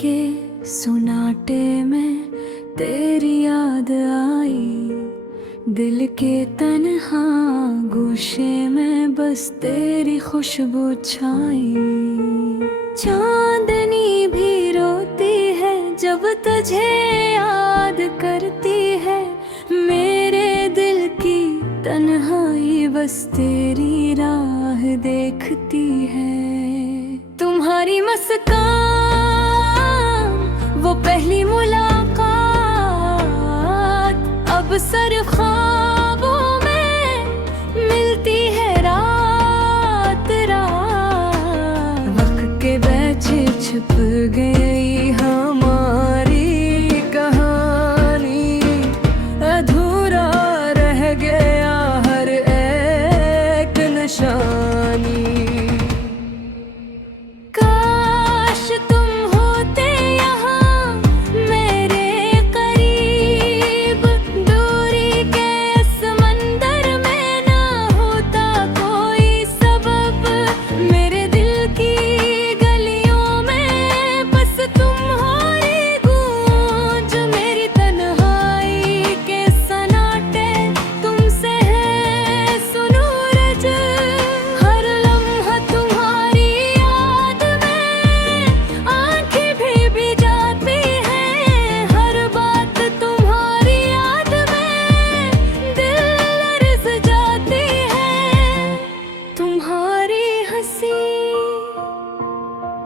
के सुनाटे में तेरी याद आई, दिल के तन्हा गोशे में बस तेरी खुशबू छाई। चांदनी भी रोती है जब तुझे याद करती है, मेरे दिल की तन्हाई बस तेरी राह देखती है। तुम्हारी मुस्कान, वो पहली मुलाकात, अब सर ख्वाबों में मिलती है रात रात। वक्त के बैठे छिप गई हमारी कहानी, अधूरा रह गया हर एक निशानी।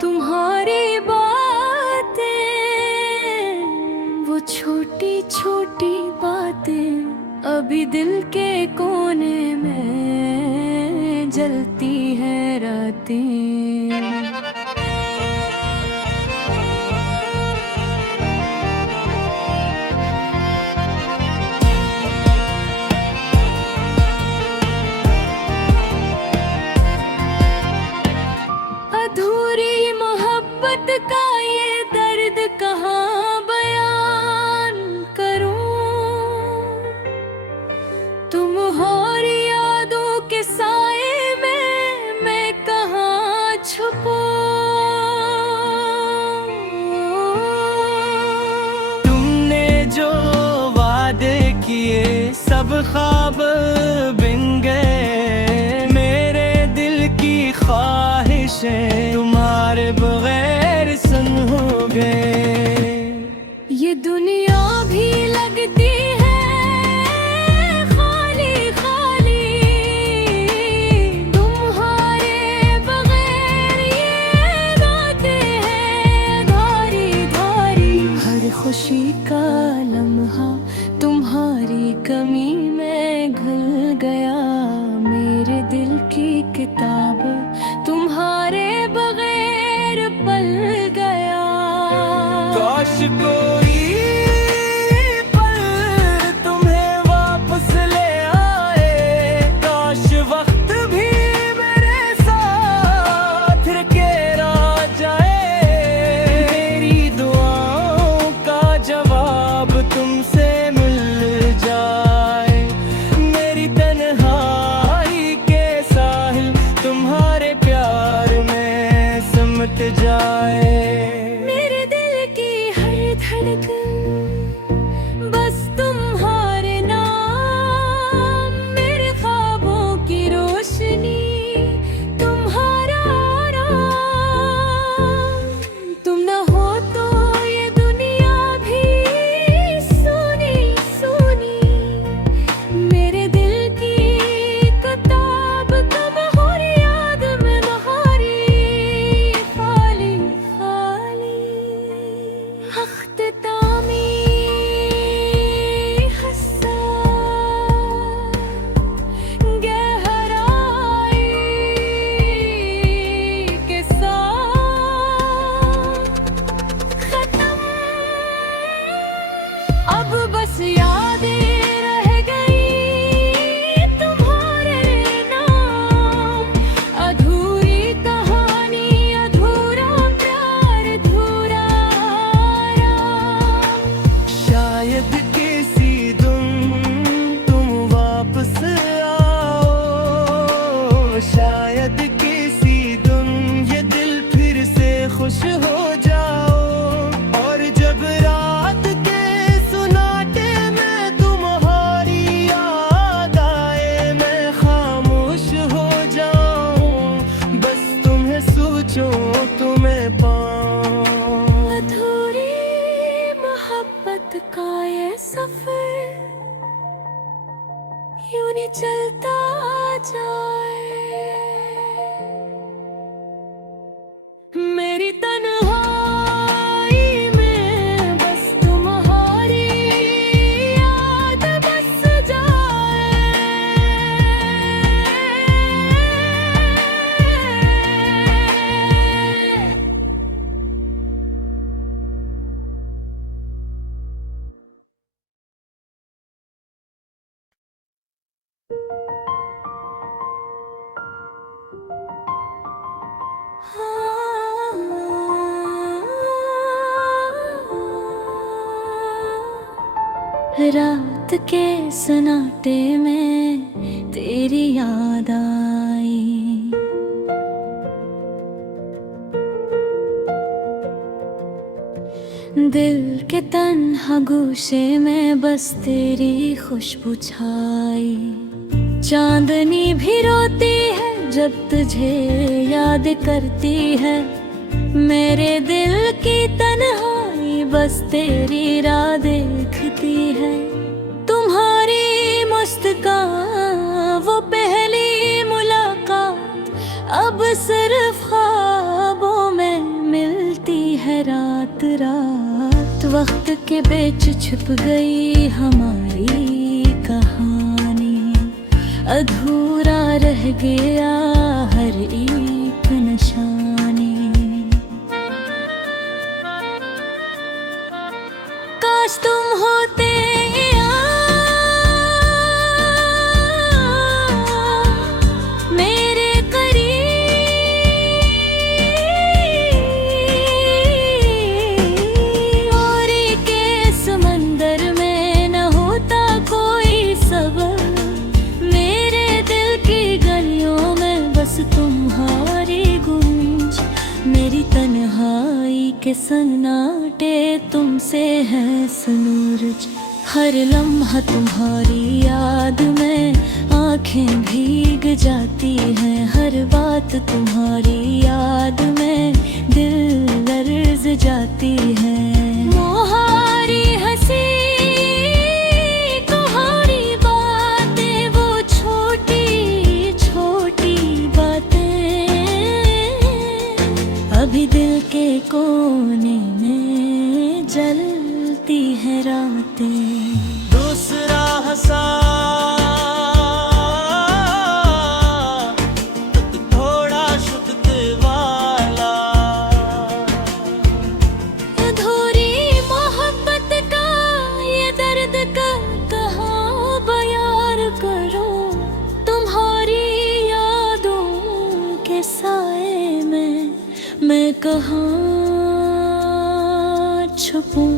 तुम्हारी बातें, वो छोटी छोटी बातें अभी दिल के कोने में जलती है रातें। का ये दर्द कहाँ बयान करूं, तुम और यादों के साए में मैं कहाँ छुपूं। तुमने जो वादे किए सब ख्वाब बिन गए, मेरे दिल की ख्वाहिशें तुम्हारे बगैर सुन हो गए। ये दुनिया भी लगती है खाली खाली, तुम्हारे बगैर ये रातें हैं धारी धारी। हर खुशी का लम्हा तुम्हारी कमी में घुल गया, मेरे दिल की किताब तुम्हारे बगैर पल गया। काश कोई पल तुम्हें वापस ले आए, काश वक्त भी मेरे साथ के रह जाए। मेरी दुआओं का जवाब तुमसे मिल जाए, मेरी तन्हाई के साहिल तुम्हारे प्यार में सिमट जाए। मेरे दिल की हर धड़कन बस तुम्हारे नाम, मेरे ख्वाबों की रोशनी तुम्हारा आराम। तुम ना हो तो ये दुनिया भी सुनी सुनी, मेरे दिल की किताब कब हो याद में बहारी खाली खाली। अख्तामी हस्सा गहराई के साथ खत्म, अब बस यादें रह गई तुम्हारे नाम। अधूरी कहानी, अधूरा प्यार, अधूरा आराम। शायद किसी दिन तुम वापस आओ, शायद किसी दिन ये दिल फिर से खुश हो जाओ। रात के सन्नाटे में तेरी याद आई। दिल के तन्हा गोशे में बस तेरी खुशबू छाई। चांदनी भी रोती है जब तुझे याद करती है। मेरे दिल की तन्हाई बस तेरी राह देखती है। तुम्हारी मुस्कान वो पहली मुलाकात अब सिर्फ ख्वाबों में मिलती है रात रात। वक्त के बीच छुप गई हमारी कहानी, अधूरा रह गया हर एक निशानी। काश तुम होते मेरे करीब, और के समंदर में न होता कोई सबर। मेरे दिल की गलियों में बस तुम्हारी गूंज। मेरी तन्हाई के सन्नाटे तुमसे है सूरज। हर लम्हा तुम्हारी याद में आंखें भीग जाती हैं। हर बात तुम्हारी याद में दिल लर्ज जाती है। मोहारी हंसी तुम्हारी बातें, वो छोटी छोटी बातें अभी दिल के कोने में जलती है रातें। दूसरा हंसा थोड़ा शुद्ध वाला। अधूरी मोहब्बत का ये दर्द का कहाँ बयान करूं। तुम्हारी यादों के साए में मैं कहाँ छुपूं।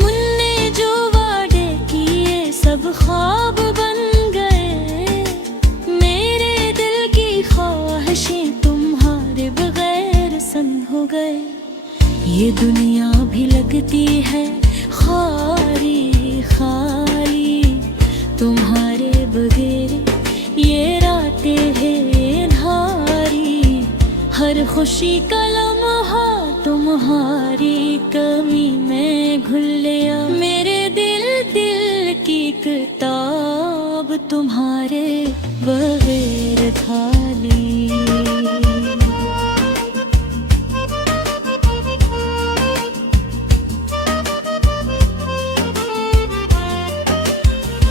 मुन्ने जो वादे किए सब ख्वाब बन गए। मेरे दिल की ख्वाहिशें तुम्हारे बगैर सन हो गए। ये दुनिया भी लगती है खाली खाली तुम्हारे बगैर। ये रातें हैं भारी, हर खुशी का लम्हा तुम्हारी कमी में घुल गया। मेरे दिल की किताब तुम्हारे बगैर खाली।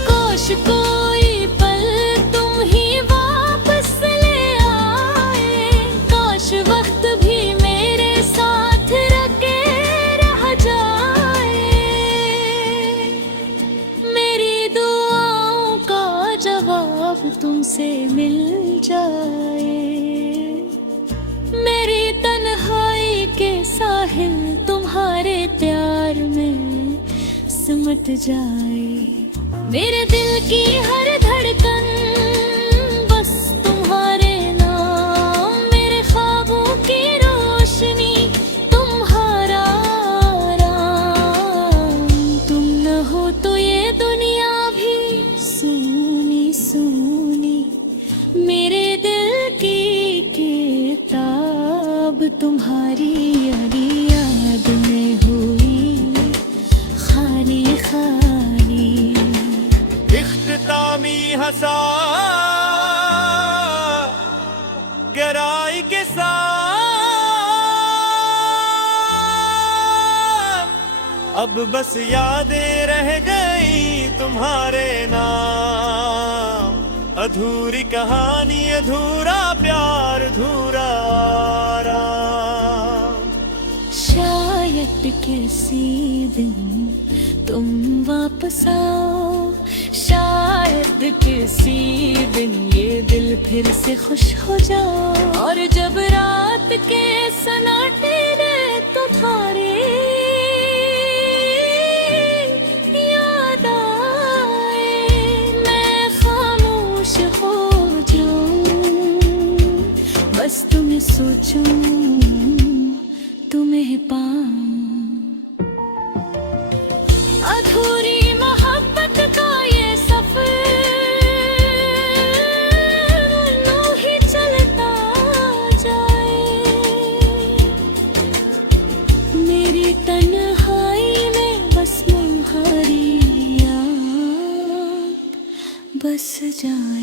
काश कोई पल तुम ही वापस ले आए। काश वक्त भी मेरे साथ रखे रह जाए। मेरी दुआओं का जवाब तुमसे मिल जाए। मेरी तन्हाई के साहिल तुम्हारे प्यार में सिमट जाए। मेरे दिल की हर धड़कन बस तुम्हारे नाम। मेरे ख्वाबों की रोशनी तुम्हारा राम। तुम न हो तो ये दुनिया भी सूनी सूनी। मेरे दिल की किताब तुम्हारी याद में हुई खाली खाली। इख्तितामी हंसा गहराई के साथ अब बस यादें रह गई तुम्हारे नाम। अधूरी कहानी, अधूरा प्यार, अधूरा आराम। शायद किसी दिन तुम वापस आओ। शायद किसी दिन ये दिल फिर से खुश हो जाओ। और जब रात के सन्नाटे ने तुम्हारे तुम्हें पाऊं। अधूरी मोहब्बत का ये सफर यूं ही चलता जाए। मेरी तन्हाई में बस तुम्हारी याद बस जाए।